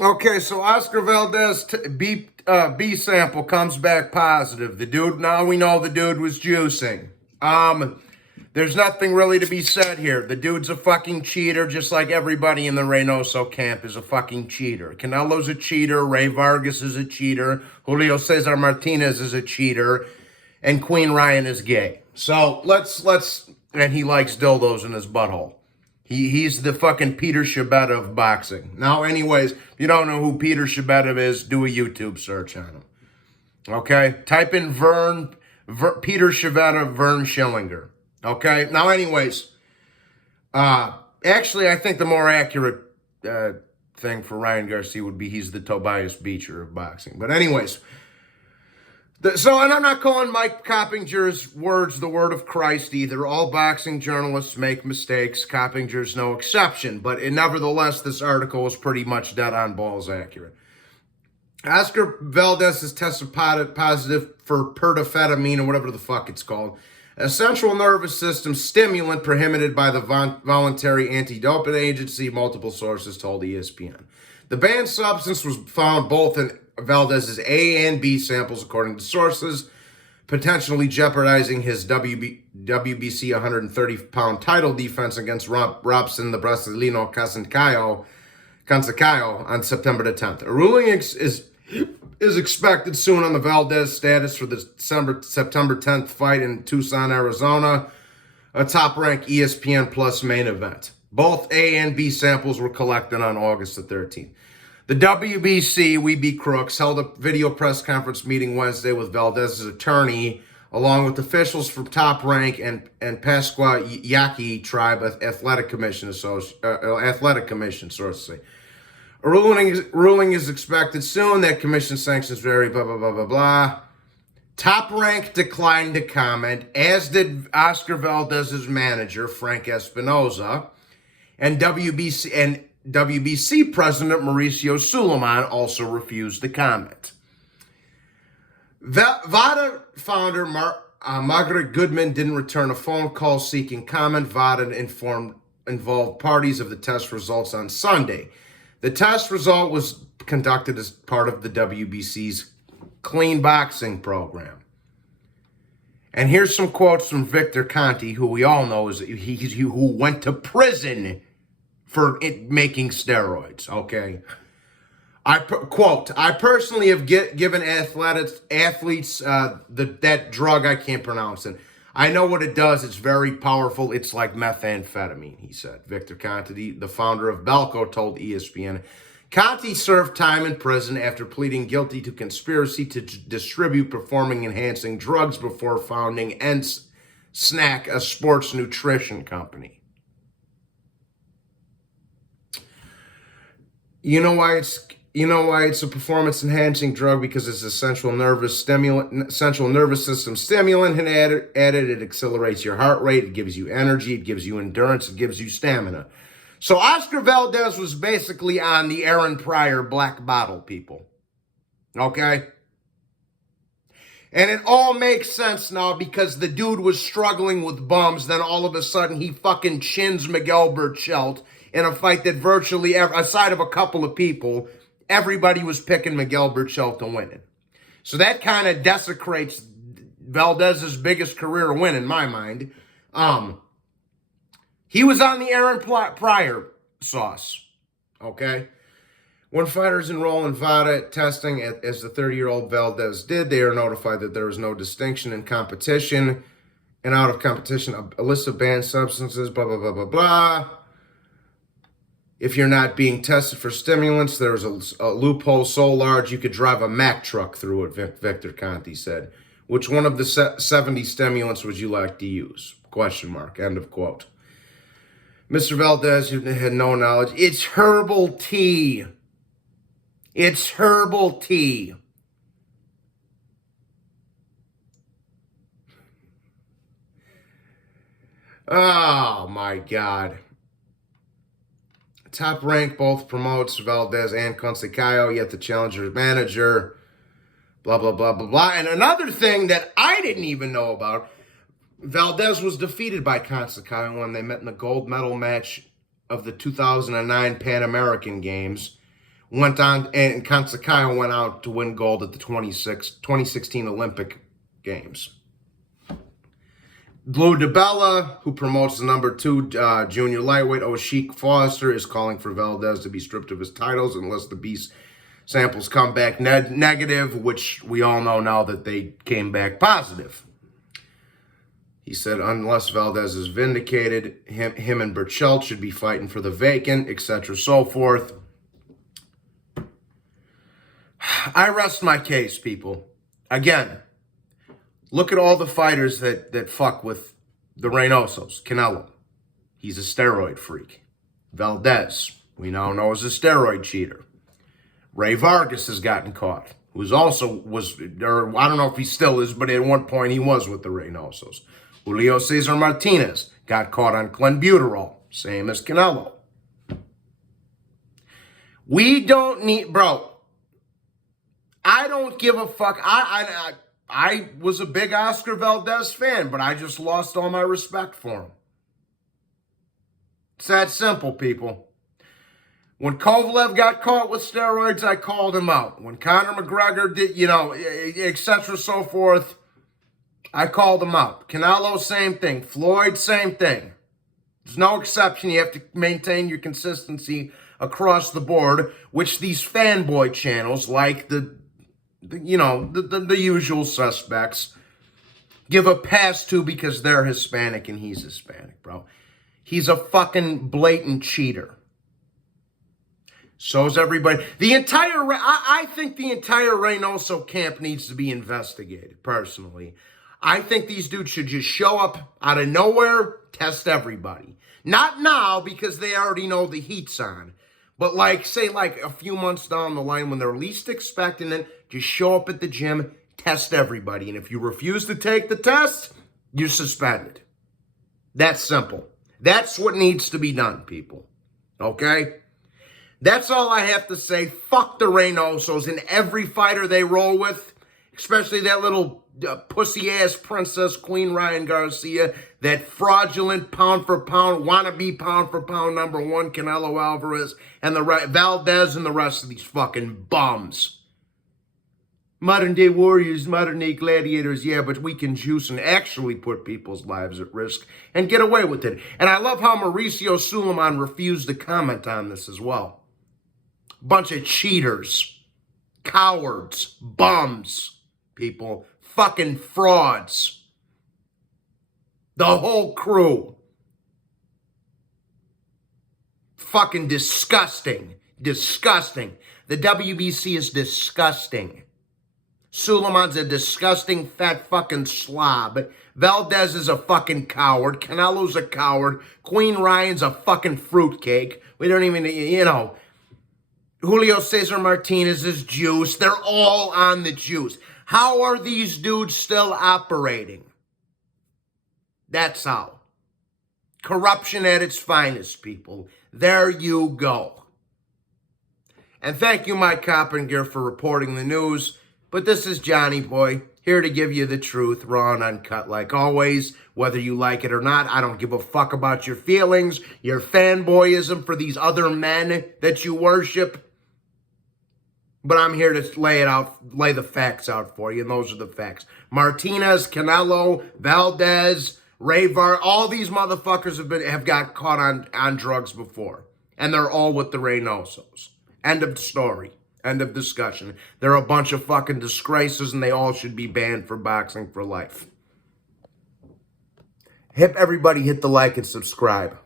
Okay, so Oscar Valdez B sample comes back positive. The dude, now we know the dude was juicing. There's nothing really to be said here. The dude's a fucking cheater, just like everybody in the Reynoso camp is a fucking cheater. Canelo's a cheater. Ray Vargas is a cheater. Julio Cesar Martinez is a cheater, and Queen Ryan is gay. So and he likes dildos in his butthole. He's the fucking Peter Shabeta of boxing. Now, anyways, if you don't know who Peter Shabeta is, do a YouTube search on him. Okay? Type in Peter Shabeta, Vern Schillinger. Okay? Now, anyways, actually, I think the more accurate thing for Ryan Garcia would be he's the Tobias Beecher of boxing. But anyways, and I'm not calling Mike Coppinger's words the word of Christ either. All boxing journalists make mistakes. Coppinger's no exception. But nevertheless, this article is pretty much dead on balls accurate. Oscar Valdez has tested positive for perdophetamine or whatever the fuck it's called, a central nervous system stimulant prohibited by the Voluntary Anti-Doping Agency, multiple sources told ESPN. The banned substance was found both in Valdez's A and B samples, according to sources, potentially jeopardizing his WBC 130-pound title defense against Robson the Brasileño Cansacayo on September the 10th. A ruling is expected soon on the Valdez status for the September 10th fight in Tucson, Arizona, a top-ranked ESPN Plus main event. Both A and B samples were collected on August the 13th. The WBC, We Be Crooks, held a video press conference meeting Wednesday with Valdez's attorney, along with officials from Top Rank and Pascua Yaqui Tribe Athletic Commission, sources say. A ruling is expected soon. That commission sanctions vary, blah, blah, blah, blah, blah. Top Rank declined to comment, as did Oscar Valdez's manager, Frank Espinoza, and WBC President Mauricio Suleiman also refused to comment. VADA founder Margaret Goodman didn't return a phone call seeking comment. VADA involved parties of the test results on Sunday. The test result was conducted as part of the WBC's clean boxing program. And here's some quotes from Victor Conti, who we all know is who went to prison for making steroids, okay? Quote, I personally have given athletes that drug I can't pronounce it. I know what it does. It's very powerful. It's like methamphetamine, he said. Victor Conti, the founder of Belco, told ESPN. Conti served time in prison after pleading guilty to conspiracy to distribute performing-enhancing drugs before founding Snack, a sports nutrition company. You know why it's a performance-enhancing drug? Because it's a central nervous system stimulant, and added it accelerates your heart rate, it gives you energy, it gives you endurance, it gives you stamina. So Oscar Valdez was basically on the Aaron Pryor black bottle, people. Okay? And it all makes sense now because the dude was struggling with bums, then all of a sudden he fucking chins Miguel Berchelt in a fight that virtually, aside of a couple of people, everybody was picking Miguel Berchelt to win it. So that kind of desecrates Valdez's biggest career win in my mind. He was on the Aaron Pryor sauce, okay? When fighters enroll in VADA testing, as the 30-year-old Valdez did, they are notified that there is no distinction in competition and out of competition, a list of banned substances, blah, blah, blah, blah, blah. If you're not being tested for stimulants, there's a loophole so large you could drive a Mack truck through it, Victor Conti said. Which one of the 70 stimulants would you like to use? Question mark. End of quote. Mr. Valdez had no knowledge. It's herbal tea. It's herbal tea. Oh, my God. Top Rank both promotes Valdez and Cansacayo, yet the challenger's manager, blah, blah, blah, blah, blah. And another thing that I didn't even know about, Valdez was defeated by Cansacayo when they met in the gold medal match of the 2009 Pan American Games, went on, and Consacao went out to win gold at the 2016 Olympic Games. Lou DiBella, who promotes the number 2 junior lightweight, O'Sheik Foster, is calling for Valdez to be stripped of his titles unless the beast samples come back negative, which we all know now that they came back positive. He said unless Valdez is vindicated, him and Burchell should be fighting for the vacant, etc., so forth. I rest my case, people. Again, look at all the fighters that fuck with the Reynosos. Canelo, he's a steroid freak. Valdez, we now know is a steroid cheater. Ray Vargas has gotten caught, who's also or I don't know if he still is, but at one point he was with the Reynosos. Julio Cesar Martinez got caught on clenbuterol, same as Canelo. We don't need, bro. I don't give a fuck. I was a big Oscar Valdez fan, but I just lost all my respect for him. It's that simple, people. When Kovalev got caught with steroids, I called him out. When Conor McGregor did, etc., so forth, I called him out. Canelo, same thing. Floyd, same thing. There's no exception. You have to maintain your consistency across the board, which these fanboy channels, like the usual suspects, give a pass to because they're Hispanic and he's Hispanic, bro. He's a fucking blatant cheater. So's everybody. I think the entire Reynoso camp needs to be investigated, personally. I think these dudes should just show up out of nowhere, test everybody. Not now, because they already know the heat's on. But say a few months down the line when they're least expecting it, just show up at the gym, test everybody. And if you refuse to take the test, you're suspended. That's simple. That's what needs to be done, people. Okay? That's all I have to say. Fuck the Reynosos and every fighter they roll with, especially that little pussy-ass princess Queen Ryan Garcia, that fraudulent pound-for-pound, wannabe pound-for-pound number 1 Canelo Alvarez, and the Valdez and the rest of these fucking bums. Modern-day warriors, modern-day gladiators, yeah, but we can juice and actually put people's lives at risk and get away with it. And I love how Mauricio Suleiman refused to comment on this as well. Bunch of cheaters, cowards, bums, people, fucking frauds. The whole crew. Fucking disgusting. Disgusting. The WBC is disgusting. Suleiman's a disgusting fat fucking slob. Valdez is a fucking coward. Canelo's a coward. Queen Ryan's a fucking fruitcake. We don't even, Julio Cesar Martinez is juice. They're all on the juice. How are these dudes still operating? That's how. Corruption at its finest, people. There you go. And thank you, Mike Coppinger, for reporting the news. But this is Johnny Boy, here to give you the truth, raw and uncut like always. Whether you like it or not, I don't give a fuck about your feelings, your fanboyism for these other men that you worship. But I'm here to lay the facts out for you, and those are the facts. Martinez, Canelo, Valdez, all these motherfuckers have got caught on drugs before. And they're all with the Reynosos. End of story. End of discussion. They're a bunch of fucking disgraces, and they all should be banned for boxing for life. Everybody hit the like and subscribe.